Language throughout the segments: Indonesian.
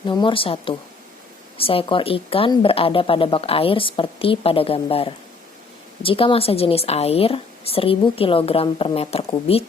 Nomor 1. Seekor ikan berada pada bak air seperti pada gambar. Jika massa jenis air 1000 kg per meter kubik,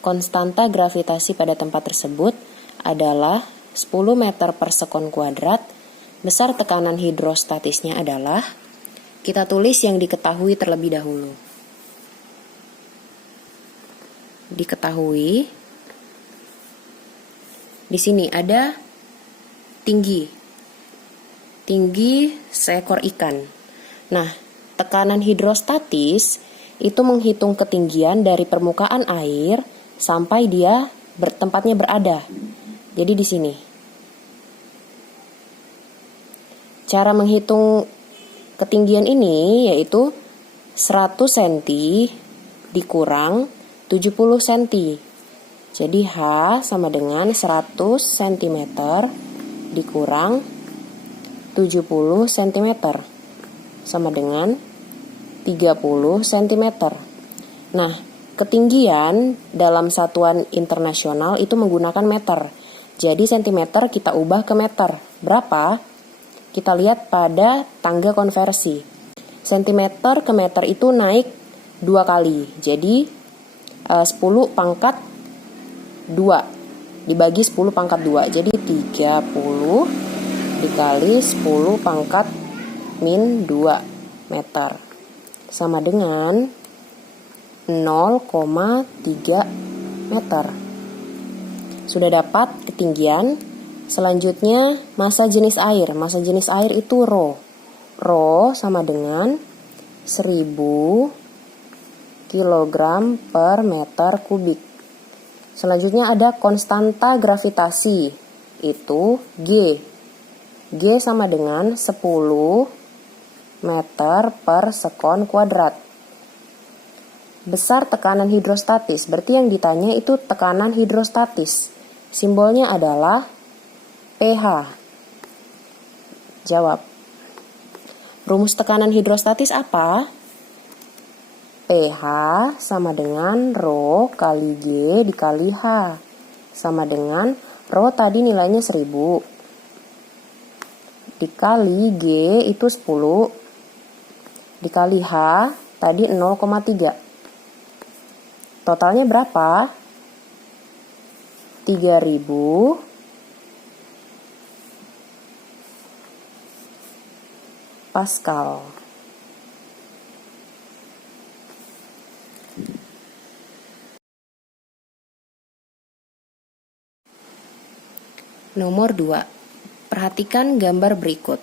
konstanta gravitasi pada tempat tersebut adalah 10 meter per sekon kuadrat, besar tekanan hidrostatisnya adalah, kita tulis yang diketahui terlebih dahulu. Diketahui, di sini ada tinggi seekor ikan. Nah, tekanan hidrostatis itu menghitung ketinggian dari permukaan air sampai dia tempatnya berada. Jadi di sini. Cara menghitung ketinggian ini yaitu 100 cm dikurang 70 cm. Jadi H sama dengan 100 cm dikurang 70 cm sama dengan 30 cm. Nah, ketinggian dalam satuan internasional itu menggunakan meter. Jadi cm kita ubah ke meter. Berapa? Kita lihat pada tangga konversi. Cm ke meter itu naik 2 kali. Jadi 10 pangkat 2 dibagi 10 pangkat 2. Jadi 30 dikali 10 pangkat min 2 meter sama dengan 0,3 meter. Sudah dapat ketinggian. Selanjutnya massa jenis air. Massa jenis air itu rho. Rho sama dengan 1000 kg per meter kubik. Selanjutnya ada konstanta gravitasi. Itu G. G sama dengan 10 meter per sekon kuadrat. Besar tekanan hidrostatis, berarti yang ditanya itu tekanan hidrostatis. Simbolnya adalah pH. Jawab. Rumus tekanan hidrostatis apa? pH sama dengan rho kali G dikali H. Sama dengan rho tadi nilainya 1000. Dikali G itu 10. Dikali H tadi 0,3. Totalnya berapa? 3000 Pascal. Nomor 2. Perhatikan gambar berikut.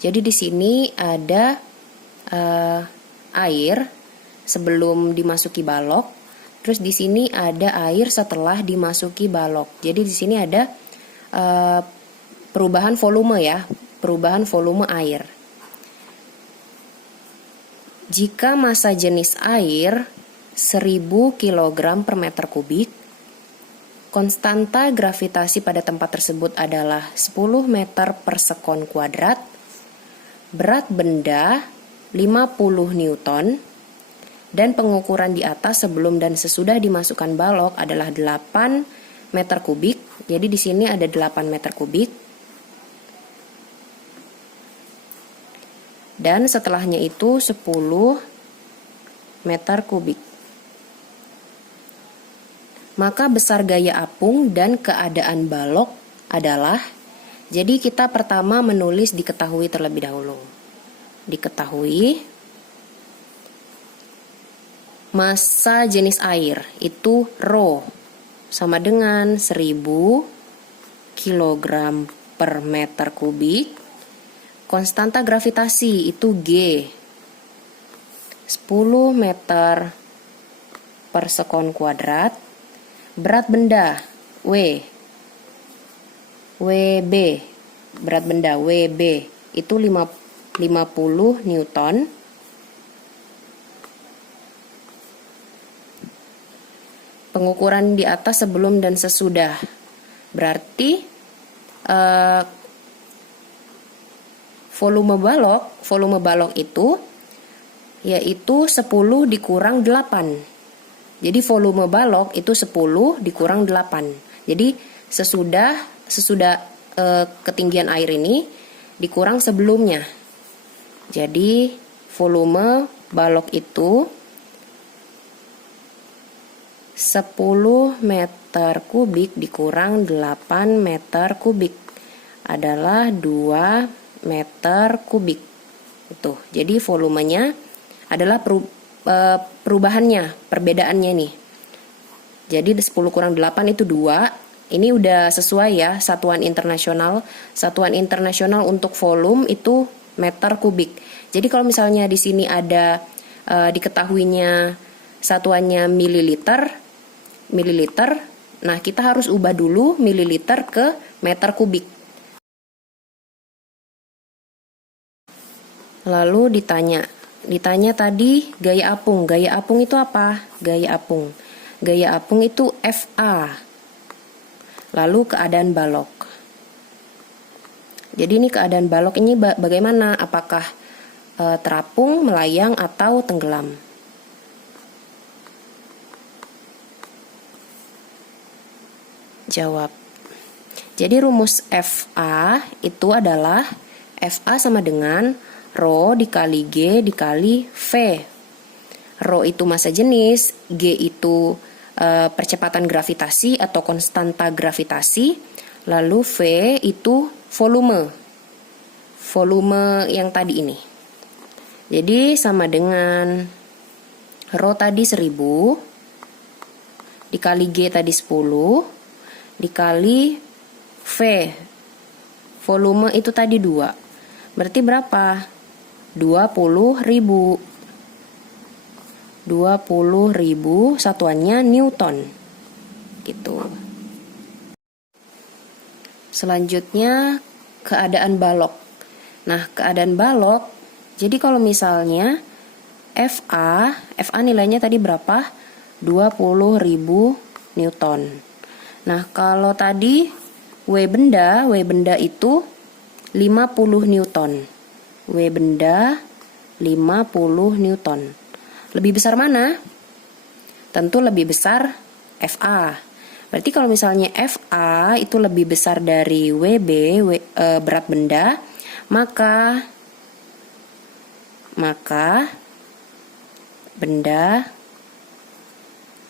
Jadi di sini ada air sebelum dimasuki balok. Terus di sini ada air setelah dimasuki balok. Jadi di sini ada perubahan volume ya, perubahan volume air. Jika massa jenis air 1000 kg per meter kubik, konstanta gravitasi pada tempat tersebut adalah 10 meter per sekon kuadrat, berat benda 50 Newton, dan pengukuran di atas sebelum dan sesudah dimasukkan balok adalah 8 meter kubik. Jadi di sini ada 8 meter kubik. Dan setelahnya itu 10 meter kubik. Maka besar gaya apung dan keadaan balok adalah, jadi kita pertama menulis diketahui terlebih dahulu. Diketahui massa jenis air itu rho sama dengan 1000 kg per meter kubik. Konstanta gravitasi itu G 10 meter per sekon kuadrat. Berat benda WB, berat benda WB itu 50 Newton. Pengukuran di atas sebelum dan sesudah, berarti volume balok itu yaitu 10 dikurang 8. Jadi volume balok itu 10 dikurang 8. Jadi sesudah ketinggian air ini dikurang sebelumnya. Jadi volume balok itu 10 meter kubik dikurang 8 meter kubik adalah 2 meter kubik. Itu. Jadi volumenya adalah perubahannya, perbedaannya nih. Jadi 10 kurang 8 itu 2. Ini udah sesuai ya, satuan internasional. Satuan internasional untuk volume itu meter kubik. Jadi kalau misalnya di sini ada diketahuinya satuannya mililiter, nah kita harus ubah dulu mililiter ke meter kubik. Lalu ditanya tadi gaya apung. Gaya apung itu apa? Gaya apung itu FA. Lalu keadaan balok. Jadi ini keadaan balok ini bagaimana? Apakah terapung, melayang, atau tenggelam? Jawab. Jadi rumus FA itu adalah FA sama dengan Rho dikali G dikali V. Rho itu massa jenis, G itu percepatan gravitasi atau konstanta gravitasi, lalu V itu volume yang tadi ini. Jadi sama dengan Rho tadi 1000 dikali G tadi 10 dikali V volume itu tadi 2. Berarti berapa? 20.000. 20.000 satuannya Newton. Gitu. Selanjutnya keadaan balok. Nah, keadaan balok, jadi kalau misalnya FA nilainya tadi berapa? 20.000 Newton. Nah, kalau tadi W benda itu 50 Newton. W benda 50 Newton. Lebih besar mana? Tentu lebih besar FA. Berarti kalau misalnya FA itu lebih besar dari WB, berat benda, maka benda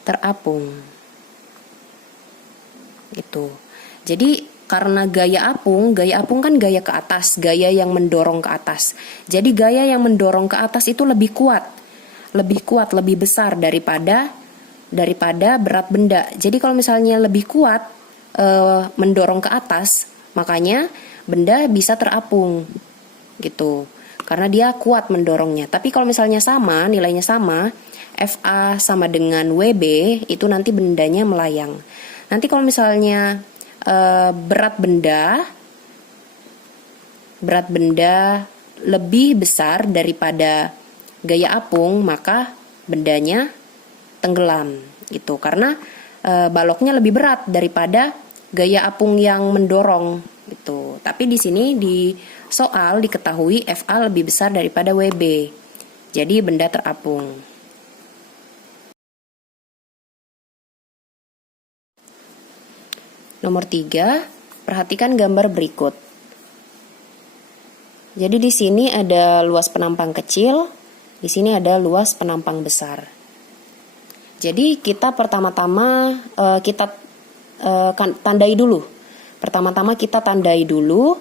terapung. Gitu. Jadi karena gaya apung kan gaya ke atas, gaya yang mendorong ke atas. Jadi gaya yang mendorong ke atas itu lebih kuat, lebih besar daripada berat benda. Jadi kalau misalnya lebih kuat mendorong ke atas, makanya benda bisa terapung, gitu. Karena dia kuat mendorongnya. Tapi kalau misalnya sama, nilainya sama, FA sama dengan WB, itu nanti bendanya melayang. Nanti kalau misalnya berat benda lebih besar daripada gaya apung, maka bendanya tenggelam gitu, karena baloknya lebih berat daripada gaya apung yang mendorong gitu. Tapi di sini di soal diketahui FA lebih besar daripada WB, jadi benda terapung. Nomor 3, perhatikan gambar berikut. Jadi di sini ada luas penampang kecil, di sini ada luas penampang besar. Jadi kita pertama-tama tandai dulu. Pertama-tama kita tandai dulu.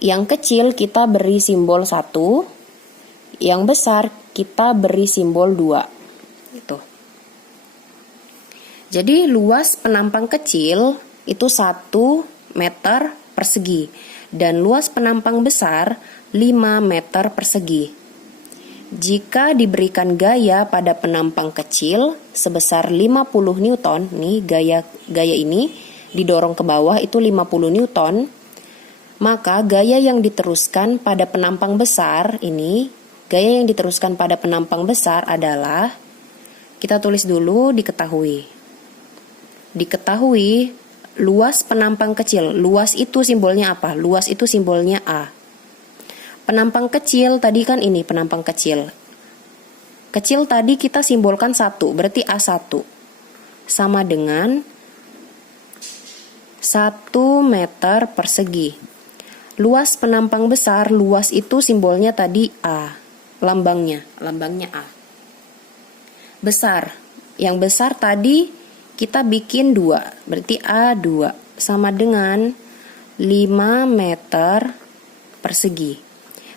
Yang kecil kita beri simbol 1, yang besar kita beri simbol 2. Gitu. Jadi luas penampang kecil itu 1 meter persegi dan luas penampang besar 5 meter persegi. Jika diberikan gaya pada penampang kecil sebesar 50 Newton, nih gaya ini didorong ke bawah itu 50 Newton, maka gaya yang diteruskan pada penampang besar adalah, kita tulis dulu diketahui luas penampang kecil. Luas itu simbolnya apa? Luas itu simbolnya A. Penampang kecil tadi kan ini penampang kecil. Kecil tadi kita simbolkan 1, berarti A1. Sama dengan 1 meter persegi. Luas penampang besar, luas itu simbolnya tadi A. Lambangnya A. Besar. Yang besar tadi kita bikin 2. Berarti A2 sama dengan 5 meter persegi.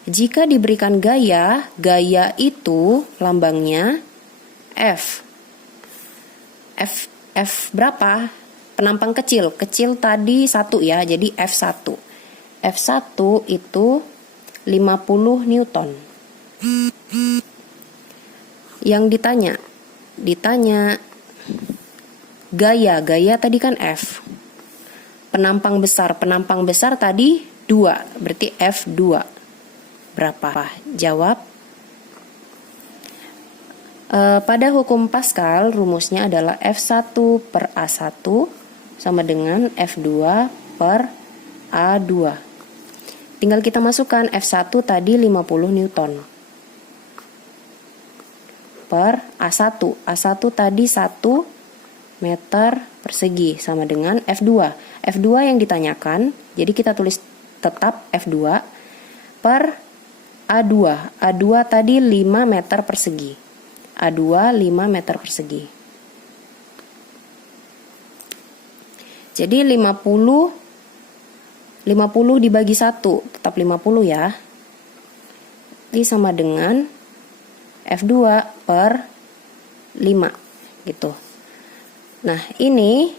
Jika diberikan gaya, gaya itu lambangnya F. F berapa? Penampang kecil. Kecil tadi 1 ya, jadi F1. F1 itu 50 Newton. Yang ditanya gaya tadi kan F. Penampang besar tadi 2, berarti F2. Berapa? Jawab. Pada hukum Pascal, rumusnya adalah F1 per A1 sama dengan F2 per A2. Tinggal kita masukkan F1 tadi 50 Newton per A1. A1 tadi 1 meter persegi sama dengan F2. F2 yang ditanyakan, jadi kita tulis tetap F2 per A2. A2 tadi 5 meter persegi. A2 5 meter persegi. Jadi 50 dibagi 1, tetap 50 ya. Ini sama dengan F2 per 5 gitu. Nah, ini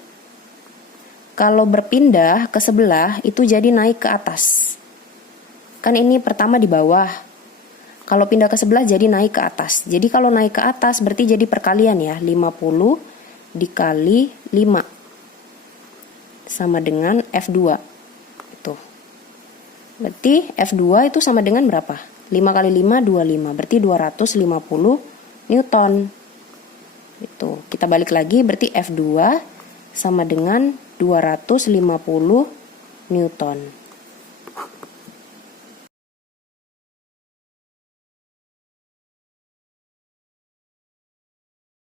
kalau berpindah ke sebelah itu jadi naik ke atas. Kan ini pertama di bawah. Kalau pindah ke sebelah jadi naik ke atas. Jadi kalau naik ke atas berarti jadi perkalian ya. 50 dikali 5 sama dengan F2. Itu. Berarti F2 itu sama dengan berapa? 5 kali 5, 25. Berarti 250 Newton. Itu. Kita balik lagi, berarti F2 sama dengan 250 Newton.